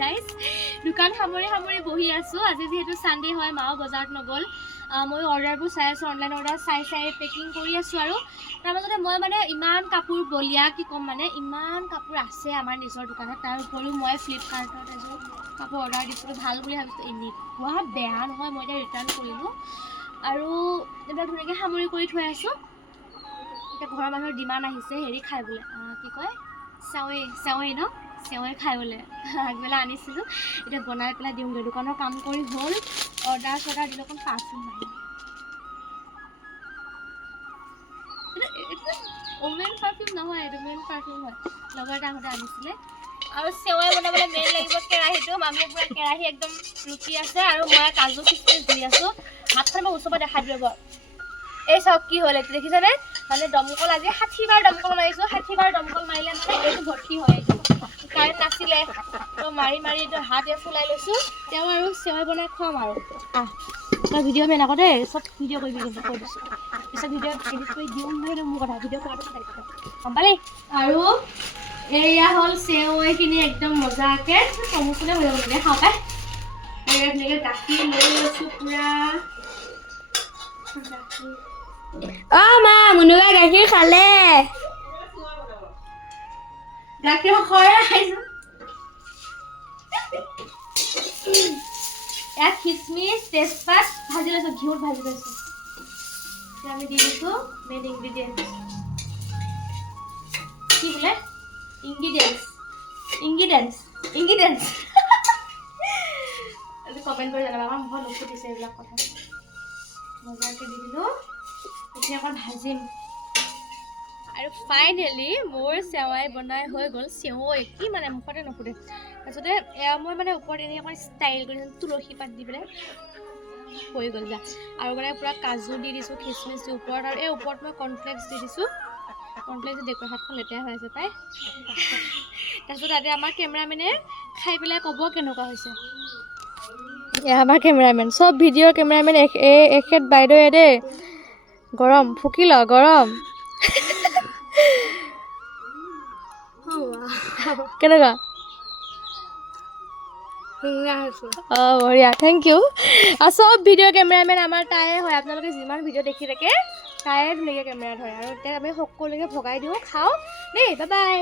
guys দোকান সামৰি বহি আছোঁ আজি যিহেতু ছানডে হয় মাও বজাৰত নগ'ল মই অৰ্ডাৰবোৰ চাই আছোঁ অনলাইন অৰ্ডাৰ চাই পেকিং কৰি আছোঁ আৰু তাৰ মাজতে মই মানে ইমান কাপোৰ বলিয়া কি ক'ম মানে ইমান কাপোৰ আছে আমাৰ নিজৰ দোকানত তাৰ উপৰিও মই ফ্লিপকাৰ্টত এযোৰ কাপোৰ অৰ্ডাৰ দিছিলোঁ ভাল বুলি ভাবিছোঁ এনেকুৱা বেয়া নহয় মই এতিয়া ৰিটাৰ্ণ কৰিলোঁ আৰু এতিয়া ধুনীয়াকৈ সামৰি কৰি থৈ আছোঁ এতিয়া ঘৰৰ মানুহৰ ডিমাণ্ড আহিছে হেৰি খাই বোলে কি কয় চেৱৈ ন চেৱৈ খাই বোলে আগবেলা আনিছিলোঁ এতিয়া বনাই পেলাই দিওঁগৈ দোকানৰ কাম কৰি হ'ল অৰ্ডাৰ দিলে অকণ পাৰফিউম মাৰি ওমেন পাৰফিউম নহয় এইটো মেন পাৰফিউম হয় লগৰ এটা আহোঁতে আনিছিলে আৰু চেৱৈ বনাবলৈ মেইন লাগিব কেৰাহীটো মামীয়ে পুৰা কেৰাহী একদম লুটি আছে আৰু মই কাজু খিচমিচ ধুই আছোঁ হাতখন মই ওচৰৰ পৰা দেখাই দিব এই চাওক কি হ'ল এইটো দেখিছেনে মানে দমকল আজি 60 বাৰ দমকল মাৰিছোঁ 60 বাৰ দমকল মাৰিলে মানে এইটো ভৰ্তি হয় এইটো কাৰেণ্ট নাছিলে তো মাৰি এইটো হাত ফুলাই লৈছোঁ তেওঁ আৰু চেৱৈ বনাই খুৱাম আৰু তই ভিডিঅ' মেন আকৌ দেই চব ভিডিঅ' কৰিবি কিন্তু কৈ দিছোঁ পিছত ভিডিঅ' এডিট কৰি দিওঁ নহয় মোৰ কথা ভিডিঅ' কৰাটো গম পালি আৰু এয়া হ'ল চেৱৈখিনি একদম মজাকৈ সমুখনে হৈ যাব লাগে খাওঁ পাই ধুনীয়াকৈ গাখীৰ লৈ লৈছোঁ পূৰা মা মুনুৱে গাখীৰ খালে গাখীৰ খৰাই খাইছোঁ ইয়াত খিচমিচ তেজপাত ভাজি লৈছোঁ ঘিউত ভাজি লৈছোঁ এতিয়া আমি দি দিছোঁ মেইন ইনগ্ৰিডিয়েণ্ট কি বোলে ইনগ্ৰিডিয়েণ্টছ কমেণ্ট কৰি জনাবা আমাৰ মুখত নুফুটিছে এইবিলাক কথা মজাকৈ দি দিলোঁ এতিয়া অকণ ভাজিম আৰু ফাইনেলি মোৰ চেৱাই বনাই হৈ গ'ল চেৱৈ কি মানে মুখতে নুফুটে তাৰপিছতে এয়া মই মানে ওপৰত এনেই অকণ ষ্টাইল কৰি তুলসী পাত দি পেলাই হৈ গ'ল যা আৰু মানে পূৰা কাজু দি দিছোঁ খিচমিচ দি ওপৰত আৰু এই ওপৰত মই কৰ্ণফ্লেক্স দি দিছোঁ কৰ্ণফ্লেক্স দেখুৱা হাতখন লেতেৰা হৈ আছে পাই তাৰপিছত তাতে আমাৰ কেমেৰামেনে খাই পেলাই ক'ব কেনেকুৱা হৈছে এয়া আমাৰ কেমেৰামেন চব ভিডিঅ'ৰ কেমেৰামেন এখেত বাইদেৱে দেই গৰম ফুকি ল গৰম কেনেকুৱা বঢ়িয়া থেংক ইউ আৰু চব ভিডিঅ' কেমেৰামেন আমাৰ তাই হয় আপোনালোকে যিমান ভিডিঅ' দেখি থাকে তাই ধুনীয়াকৈ কেমেৰা ধৰে আৰু এতিয়া আমি সকলোকে ভগাই দিওঁ খাওঁ দেই বাই বাই